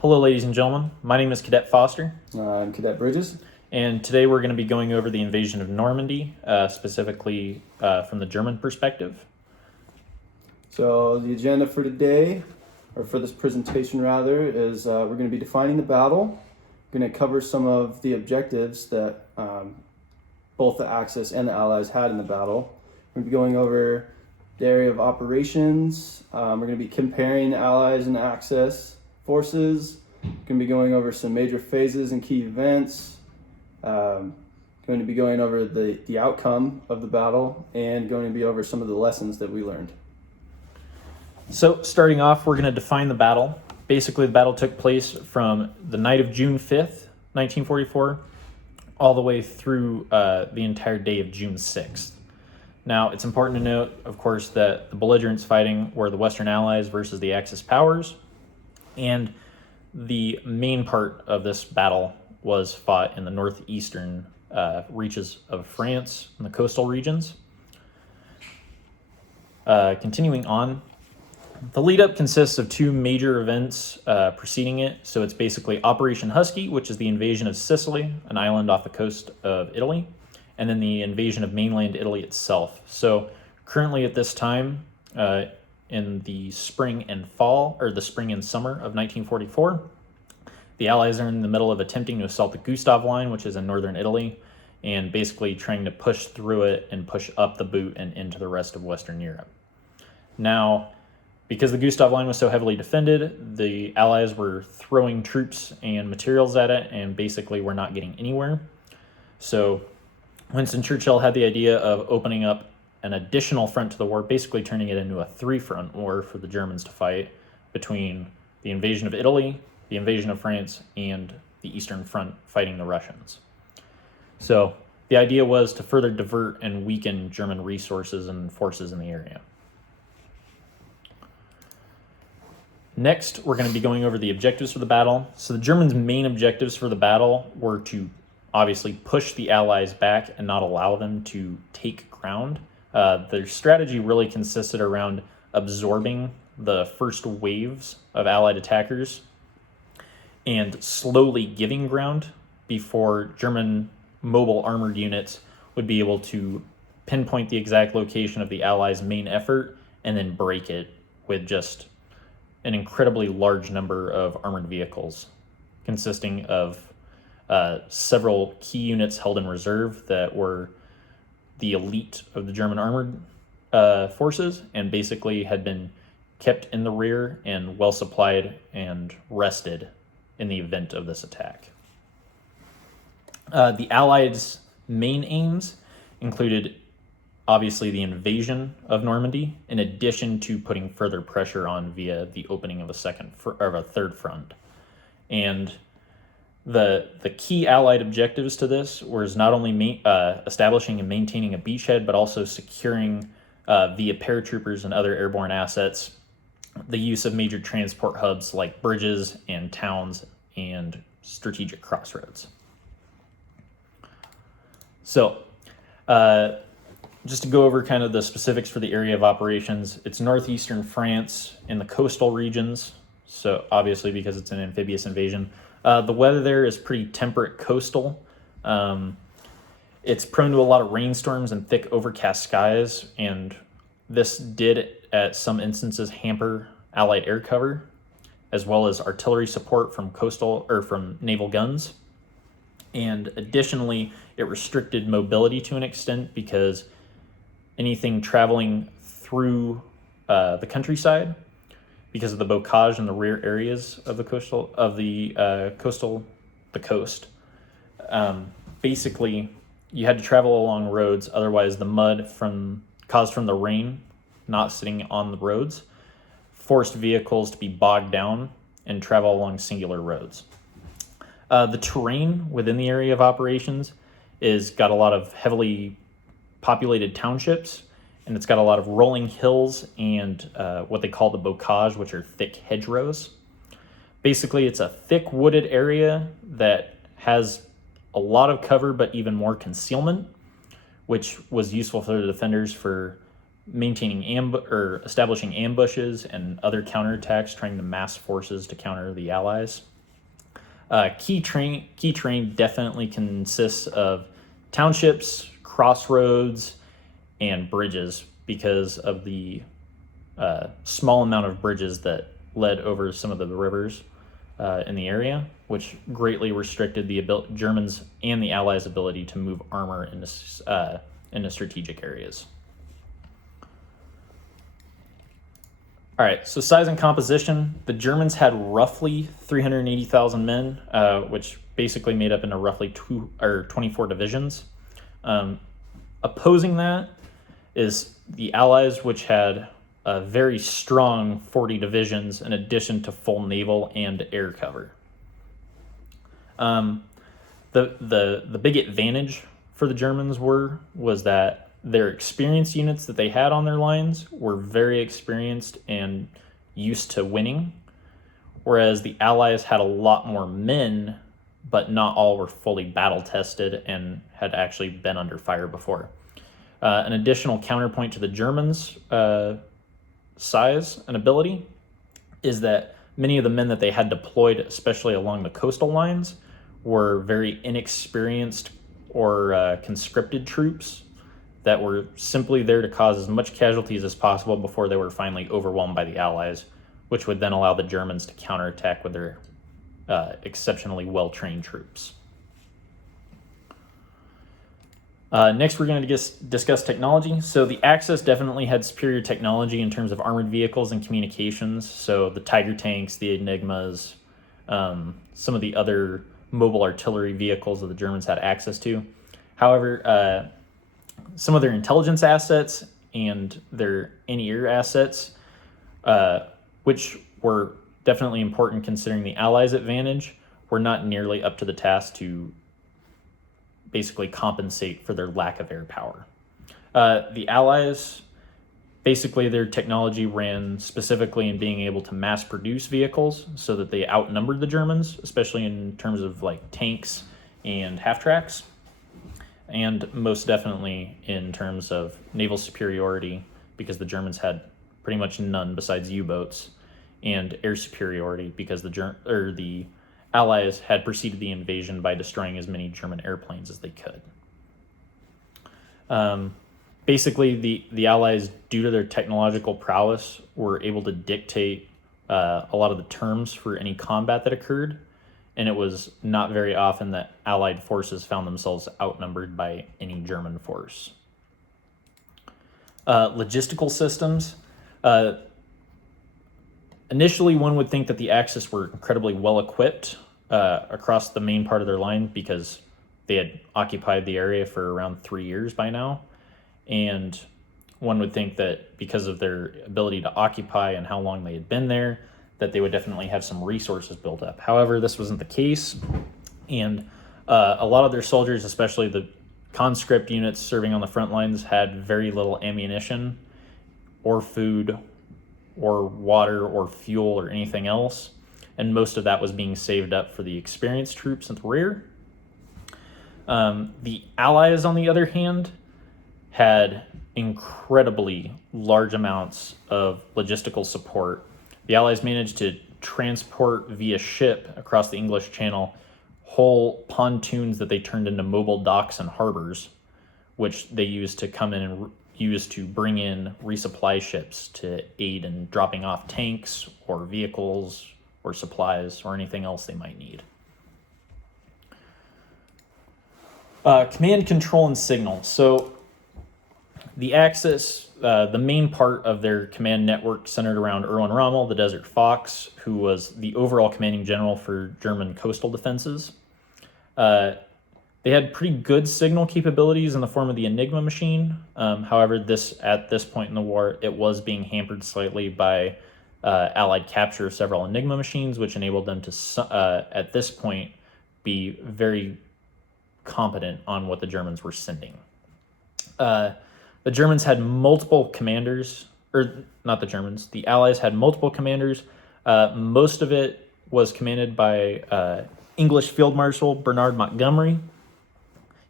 Hello, ladies and gentlemen. My name is Cadet Foster, I'm Cadet Bridges. and today we're going to be going over the invasion of Normandy, specifically from the German perspective. So the agenda for today, or for this presentation rather, is we're going to be defining the battle. We're going to cover some of the objectives that both the Axis and the Allies had in the battle. We're going to be going over the area of operations. We're going to be comparing the Allies and the Axis forces. We're going to be going over some major phases and key events. Going to be going over the outcome of the battle and going to be over some of the lessons that we learned. So, starting off, we're going to define the battle. Basically, the battle took place from the night of June 5th, 1944, all the way through the entire day of June 6th. Now, it's important to note, of course, that the belligerents fighting were the Western Allies versus the Axis powers, and the main part of this battle was fought in the northeastern reaches of France and the coastal regions. Continuing on, the lead-up consists of two major events preceding it. So it's basically Operation Husky, which is the invasion of Sicily, an island off the coast of Italy, and then the invasion of mainland Italy itself. So currently at this time, in the spring and fall, or the spring and summer of 1944, the Allies are in the middle of attempting to assault the Gustav Line, which is in northern Italy, and basically trying to push through it and push up the boot and into the rest of Western Europe. Now, because the Gustav Line was so heavily defended, the Allies were throwing troops and materials at it and basically were not getting anywhere. So Winston Churchill had the idea of opening up an additional front to the war, basically turning it into a three-front war for the Germans to fight between the invasion of Italy, the invasion of France, and the Eastern Front fighting the Russians. So the idea was to further divert and weaken German resources and forces in the area. Next, we're going to be going over the objectives for the battle. So the Germans' main objectives for the battle were to obviously push the Allies back and not allow them to take ground. Their strategy really consisted around absorbing the first waves of Allied attackers and slowly giving ground before German mobile armored units would be able to pinpoint the exact location of the Allies' main effort and then break it with just an incredibly large number of armored vehicles, consisting of several key units held in reserve that were the elite of the German armored forces and basically had been kept in the rear and well supplied and rested in the event of this attack. The Allies' main aims included obviously the invasion of Normandy, in addition to putting further pressure on via the opening of a third front. And the key Allied objectives to this was not only establishing and maintaining a beachhead, but also securing via paratroopers and other airborne assets the use of major transport hubs like bridges and towns and strategic crossroads. So, just to go over kind of the specifics for the area of operations, it's northeastern France in the coastal regions. So obviously because it's an amphibious invasion. The weather there is pretty temperate coastal. It's prone to a lot of rainstorms and thick overcast skies, and this did at some instances hamper Allied air cover, as well as artillery support from from naval guns. And additionally, it restricted mobility to an extent because anything traveling through the countryside, because of the bocage in the rear areas of the coast, basically you had to travel along roads. Otherwise, the mud caused from the rain not sitting on the roads forced vehicles to be bogged down and travel along singular roads. The terrain within the area of operations got a lot of heavily populated townships, and it's got a lot of rolling hills and what they call the bocage, which are thick hedgerows. Basically, it's a thick wooded area that has a lot of cover, but even more concealment, which was useful for the defenders for maintaining or establishing ambushes and other counterattacks, trying to mass forces to counter the Allies. Key terrain definitely consists of townships, crossroads, and bridges because of the small amount of bridges that led over some of the rivers in the area, which greatly restricted the Germans and the Allies' ability to move armor into strategic areas. All right, so size and composition. The Germans had roughly 380,000 men, which basically made up into roughly 24 divisions. Opposing that is the Allies, which had a very strong 40 divisions in addition to full naval and air cover. The big advantage for the Germans was that their experienced units that they had on their lines were very experienced and used to winning, whereas the Allies had a lot more men, but not all were fully battle tested and had actually been under fire before. An additional counterpoint to the Germans' size and ability is that many of the men that they had deployed, especially along the coastal lines, were very inexperienced or conscripted troops that were simply there to cause as much casualties as possible before they were finally overwhelmed by the Allies, which would then allow the Germans to counterattack with their exceptionally well-trained troops. Next, we're going to discuss technology. So the Axis definitely had superior technology in terms of armored vehicles and communications. So the Tiger tanks, the Enigmas, some of the other mobile artillery vehicles that the Germans had access to. However, some of their intelligence assets and their anti-air assets, which were definitely important considering the Allies' advantage, were not nearly up to the task to basically compensate for their lack of air power. The Allies, basically their technology ran specifically in being able to mass produce vehicles so that they outnumbered the Germans, especially in terms of like tanks and half-tracks, and most definitely in terms of naval superiority, because the Germans had pretty much none besides U-boats, and air superiority because the Allies had preceded the invasion by destroying as many German airplanes as they could. Basically, the Allies, due to their technological prowess, were able to dictate a lot of the terms for any combat that occurred, and it was not very often that Allied forces found themselves outnumbered by any German force. Logistical systems. Initially, one would think that the Axis were incredibly well equipped across the main part of their line because they had occupied the area for around 3 years by now. And one would think that because of their ability to occupy and how long they had been there, that they would definitely have some resources built up. However, this wasn't the case. And a lot of their soldiers, especially the conscript units serving on the front lines, had very little ammunition or food or water or fuel or anything else. And most of that was being saved up for the experienced troops at the rear. The Allies, on the other hand, had incredibly large amounts of logistical support. The Allies managed to transport via ship across the English Channel whole pontoons that they turned into mobile docks and harbors, which they used to come in and used to bring in resupply ships to aid in dropping off tanks or vehicles or supplies or anything else they might need. Command, control, and signal. So the Axis, the main part of their command network centered around Erwin Rommel, the Desert Fox, who was the overall commanding general for German coastal defenses. They had pretty good signal capabilities in the form of the Enigma machine. However, at this point in the war, it was being hampered slightly by Allied capture of several Enigma machines, which enabled them to, at this point, be very competent on what the Germans were sending. The Germans had multiple commanders, or not the Germans, the Allies had multiple commanders. Most of it was commanded by English Field Marshal Bernard Montgomery.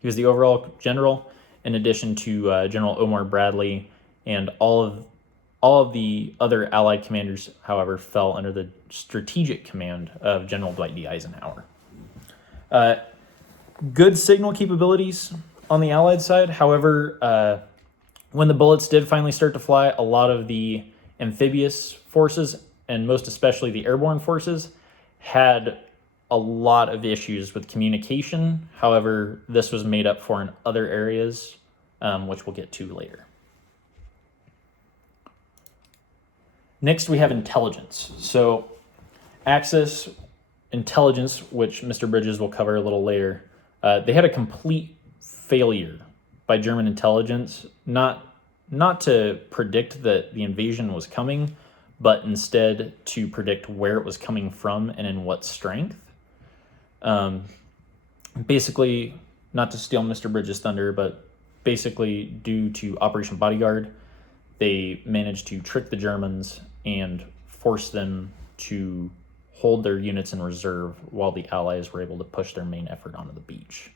He was the overall general, in addition to General Omar Bradley and all of the other Allied commanders, however, fell under the strategic command of General Dwight D. Eisenhower. Good signal capabilities on the Allied side. However, when the bullets did finally start to fly, a lot of the amphibious forces, and most especially the airborne forces, had a lot of issues with communication. However, this was made up for in other areas, which we'll get to later. Next, we have intelligence. So, Axis intelligence, which Mr. Bridges will cover a little later, they had a complete failure by German intelligence, not to predict that the invasion was coming, but instead to predict where it was coming from and in what strength. Basically, not to steal Mr. Bridges' thunder, but basically due to Operation Bodyguard, they managed to trick the Germans and force them to hold their units in reserve while the Allies were able to push their main effort onto the beach.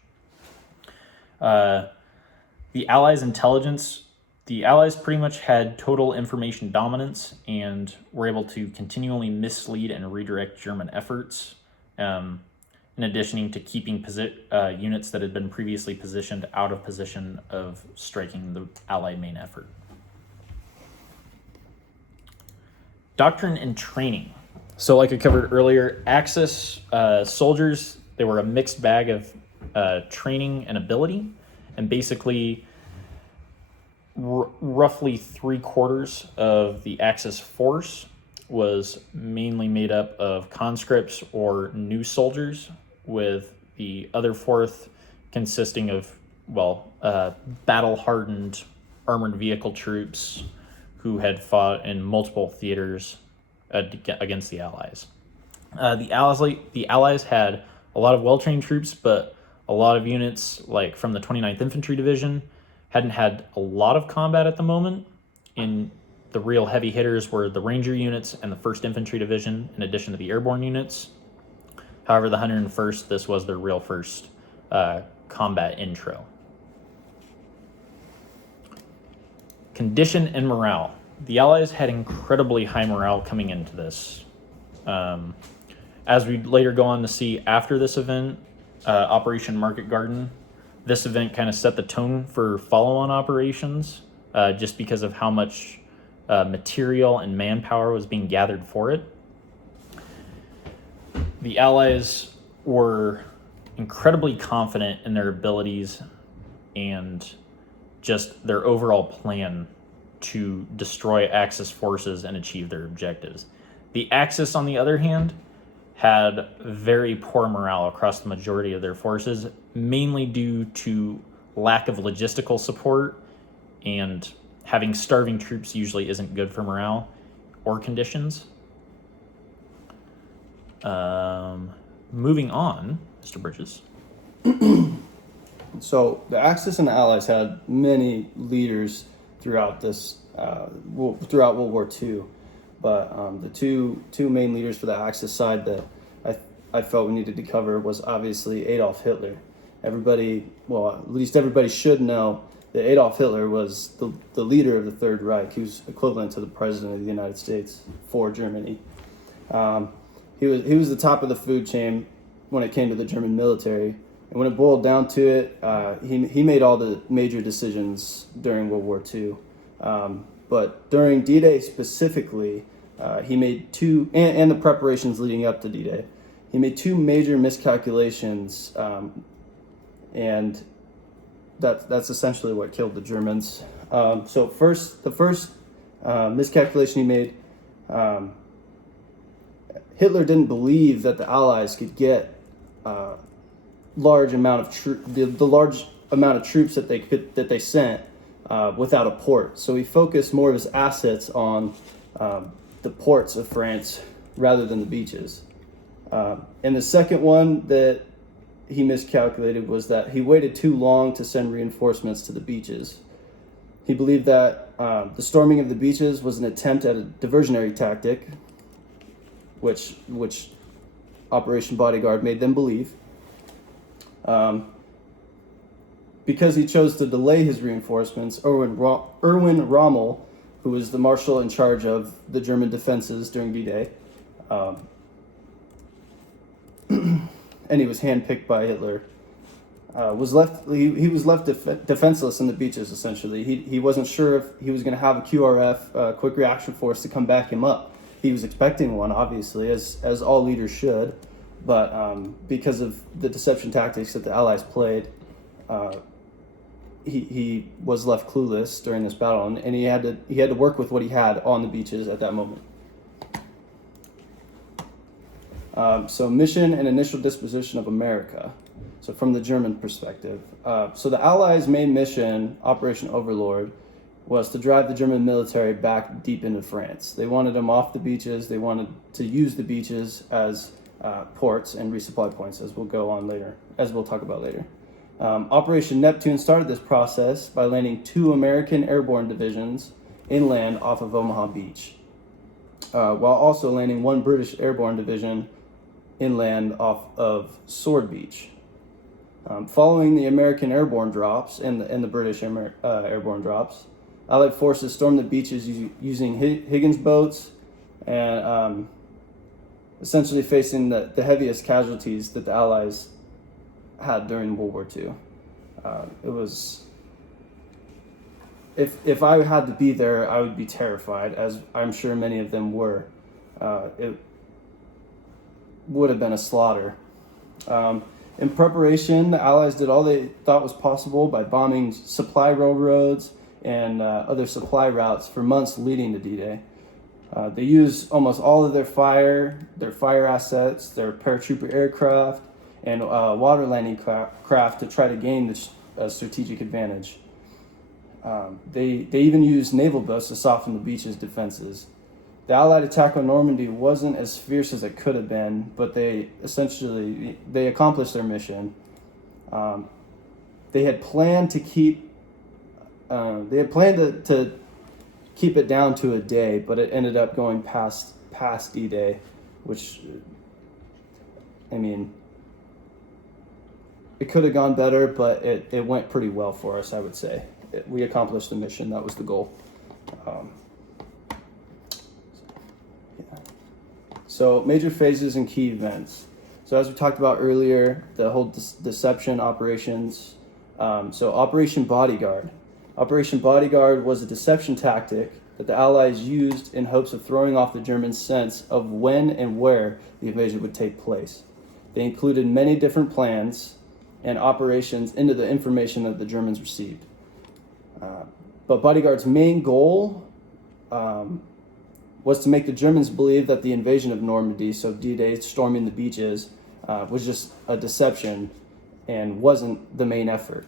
The Allies' intelligence, the Allies pretty much had total information dominance and were able to continually mislead and redirect German efforts, in addition to keeping units that had been previously positioned out of position of striking the Allied main effort. Doctrine and training. So like I covered earlier, Axis soldiers, they were a mixed bag of training and ability, and basically roughly 3/4 of the Axis force was mainly made up of conscripts or new soldiers, with the other fourth consisting of, battle-hardened armored vehicle troops who had fought in multiple theaters against the Allies. The Allies had a lot of well-trained troops, but a lot of units, like from the 29th Infantry Division, hadn't had a lot of combat at the moment. In the real heavy hitters were the Ranger units and the 1st Infantry Division, in addition to the airborne units. However, the 101st, this was their real first combat intro. Condition and morale. The Allies had incredibly high morale coming into this. As we later go on to see after this event, Operation Market Garden, this event kind of set the tone for follow-on operations, just because of how much material and manpower was being gathered for it. The Allies were incredibly confident in their abilities and just their overall plan to destroy Axis forces and achieve their objectives. The Axis, on the other hand, had very poor morale across the majority of their forces, mainly due to lack of logistical support, and having starving troops usually isn't good for morale or conditions. Moving on, Mr. Bridges. So the Axis and the Allies had many leaders throughout this, throughout World War II. But the two main leaders for the Axis side that I felt we needed to cover was obviously Adolf Hitler. Everybody, well, at least everybody should know that Adolf Hitler was the leader of the Third Reich. He was equivalent to the President of the United States for Germany. He was the top of the food chain when it came to the German military. And when it boiled down to it, he made all the major decisions during World War II. But during D-Day specifically, he made two, and the preparations leading up to D-Day, he made two major miscalculations, and that's essentially what killed the Germans. So the first miscalculation he made, Hitler didn't believe that the Allies could get the large amount of troops that they sent without a port. So he focused more of his assets on the ports of France rather than the beaches. And the second one that he miscalculated was that he waited too long to send reinforcements to the beaches. He believed that the storming of the beaches was an attempt at a diversionary tactic, which Operation Bodyguard made them believe. because he chose to delay his reinforcements, Erwin Rommel, who was the marshal in charge of the German defenses during D-Day, and he was handpicked by Hitler, was left defenseless in the beaches. Essentially, he wasn't sure if he was going to have a QRF, quick reaction force, to come back him up. He was expecting one, obviously, as all leaders should, but because of the deception tactics that the Allies played, he was left clueless during this battle, and he had to work with what he had on the beaches at that moment. So mission and initial disposition of America. So from the German perspective, so the Allies' main mission, Operation Overlord, was to drive the German military back deep into France. They wanted them off the beaches. They wanted to use the beaches as ports and resupply points, as we'll talk about later. Operation Neptune started this process by landing 2 American airborne divisions inland off of Omaha Beach, while also landing 1 British airborne division inland off of Sword Beach. Following the American airborne drops and the British airborne drops, Allied forces stormed the beaches using Higgins boats and essentially facing the heaviest casualties that the Allies had during World War II. It was, if I had to be there, I would be terrified, as I'm sure many of them were. It would have been a slaughter. In preparation, the Allies did all they thought was possible by bombing supply railroads and other supply routes for months leading to D-Day. They used almost all of their fire assets, their paratrooper aircraft, and water landing craft to try to gain a strategic advantage. They even used naval boats to soften the beach's defenses. The Allied attack on Normandy wasn't as fierce as it could have been, but they accomplished their mission. They had planned to keep it down to a day, but it ended up going past D-Day, which, I mean, it could have gone better, but it went pretty well for us, I would say. We accomplished the mission. That was the goal. So major phases and key events. So as we talked about earlier, the whole deception operations. So Operation Bodyguard. Operation Bodyguard was a deception tactic that the Allies used in hopes of throwing off the Germans' sense of when and where the invasion would take place. They included many different plans and operations into the information that the Germans received. But Bodyguard's main goal was to make the Germans believe that the invasion of Normandy, so D-Day, storming the beaches, was just a deception and wasn't the main effort.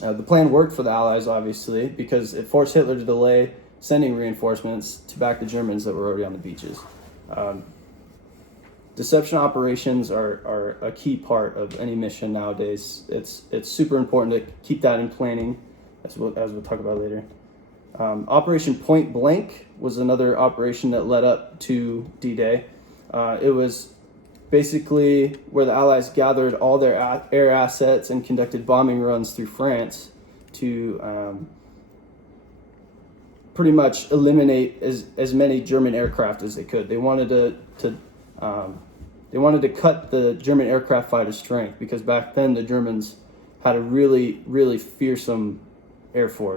The plan worked for the Allies, obviously, because it forced Hitler to delay sending reinforcements to back the Germans that were already on the beaches. Deception operations are a key part of any mission nowadays. It's super important to keep that in planning, as we'll talk about later. Operation Point Blank was another operation that led up to D-Day. It was basically where the Allies gathered all their air assets and conducted bombing runs through France to pretty much eliminate as many German aircraft as they could. They wanted to cut the German aircraft fighter's strength, because back then the Germans had a really, really fearsome air force.